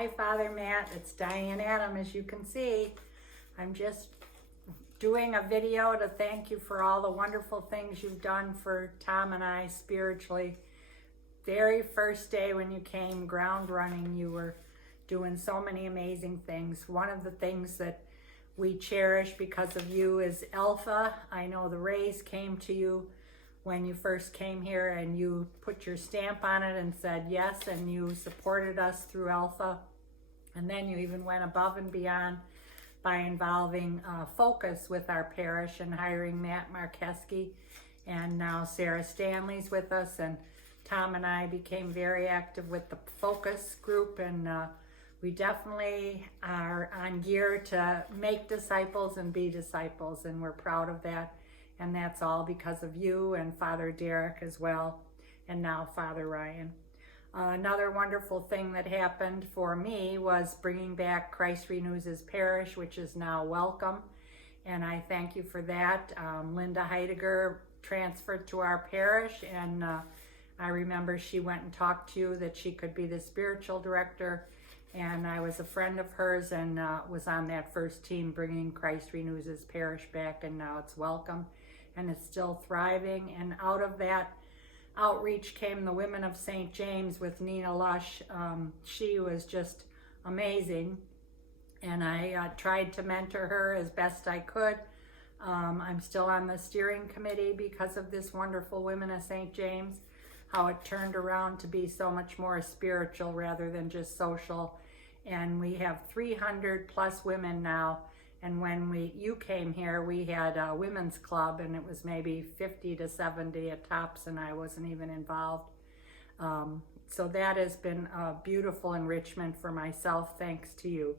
Hi, Father Matt. It's Diane Adam, as you can see. I'm just doing a video to thank you for all the wonderful things you've done for Tom and I spiritually. Very first day when you came ground running, you were doing so many amazing things. One of the things that we cherish because of you is Alpha. I know the Rays came to you when you first came here and you put your stamp on it and said yes, and you supported us through Alpha. And then you even went above and beyond by involving Focus with our parish and hiring Matt Markeski. And now Sarah Stanley's with us, and Tom and I became very active with the Focus group, and we definitely are on gear to make disciples and be disciples, and we're proud of that. And that's all because of you and Father Derek as well, and now Father Ryan. Another wonderful thing that happened for me was bringing back Christ Renews His Parish, which is now welcome, and I thank you for that. Linda Heidegger transferred to our parish, and I remember she went and talked to you that she could be the spiritual director, and I was a friend of hers and was on that first team bringing Christ Renews His Parish back, and now it's welcome and it's still thriving. And out of that outreach came the Women of St. James with Nina Lush. She was just amazing, and I tried to mentor her as best I could. I'm still on the steering committee because of this wonderful Women of St. James, how it turned around to be so much more spiritual rather than just social. And we have 300 plus women now. And when you came here, we had a women's club, and it was maybe 50 to 70 at tops, and I wasn't even involved. So that has been a beautiful enrichment for myself, thanks to you.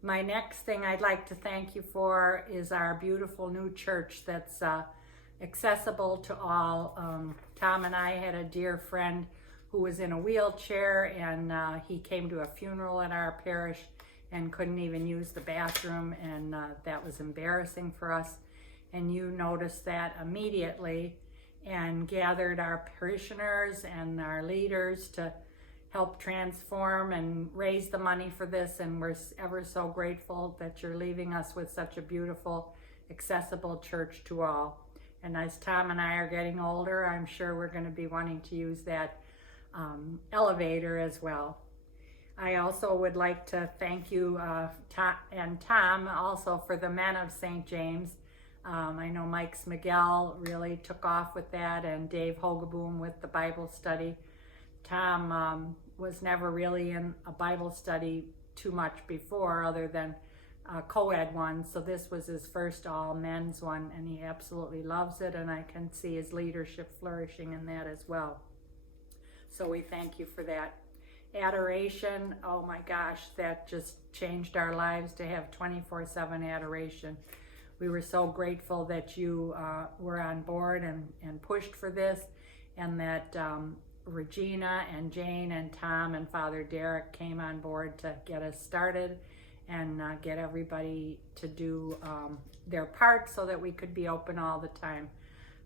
My next thing I'd like to thank you for is our beautiful new church that's accessible to all. Tom and I had a dear friend who was in a wheelchair, and he came to a funeral at our parish and couldn't even use the bathroom, and that was embarrassing for us. And you noticed that immediately and gathered our parishioners and our leaders to help transform and raise the money for this, and we're ever so grateful that you're leaving us with such a beautiful, accessible church to all. And as Tom and I are getting older, I'm sure we're going to be wanting to use that elevator as well. I also would like to thank you and Tom also for the Men of St. James. I know Mike Smigel really took off with that, and Dave Hogeboom with the Bible study. Tom was never really in a Bible study too much before, other than a co-ed one, so this was his first all men's one, and he absolutely loves it, and I can see his leadership flourishing in that as well. So we thank you for that. Adoration, oh my gosh, that just changed our lives to have 24/7 adoration. We were so grateful that you were on board and pushed for this, and that Regina and Jane and Tom and Father Derek came on board to get us started and get everybody to do their part so that we could be open all the time.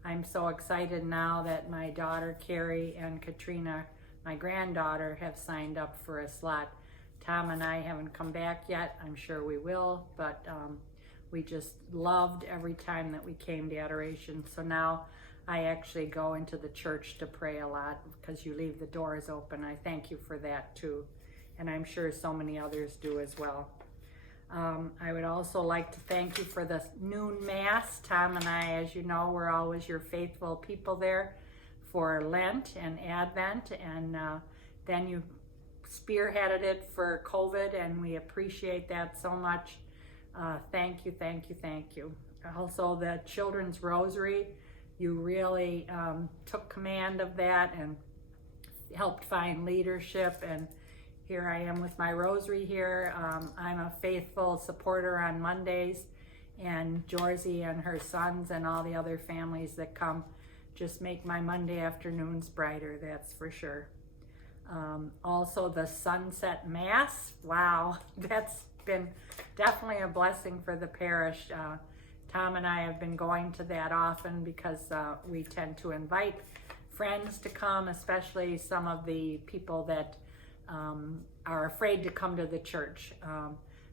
I'm so excited now that my daughter Carrie and Katrina, my granddaughter, have signed up for a slot. Tom and I haven't come back yet. I'm sure we will, but we just loved every time that we came to Adoration. So now I actually go into the church to pray a lot because you leave the doors open. I thank you for that too, and I'm sure so many others do as well. I would also like to thank you for the noon mass. Tom and I, as you know, we're always your faithful people there for Lent and Advent, and then you spearheaded it for COVID, and we appreciate that so much. Thank you, thank you, thank you. Also, the Children's Rosary, you really took command of that and helped find leadership, and here I am with my rosary here. I'm a faithful supporter on Mondays, and Jorzy and her sons and all the other families that come just make my Monday afternoons brighter, that's for sure. Also the Sunset Mass, wow, that's been definitely a blessing for the parish. Tom and I have been going to that often because we tend to invite friends to come, especially some of the people that are afraid to come to the church.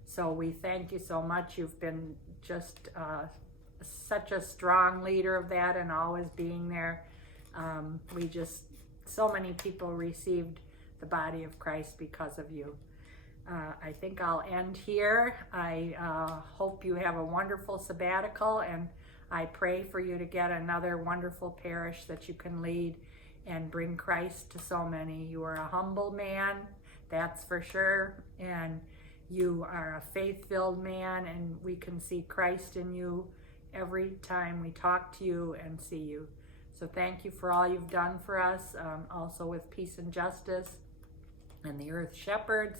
So we thank you so much. You've been just such a strong leader of that, and always being there. So many people received the body of Christ because of you. I think I'll end here. I hope you have a wonderful sabbatical, and I pray for you to get another wonderful parish that you can lead and bring Christ to so many. You are a humble man, that's for sure, and you are a faith-filled man, and we can see Christ in you every time we talk to you and see you. So thank you for all you've done for us, also with Peace and Justice and the Earth Shepherds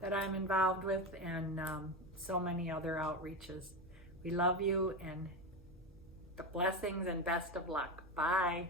that I'm involved with, and so many other outreaches. We love you, and the blessings and best of luck. Bye.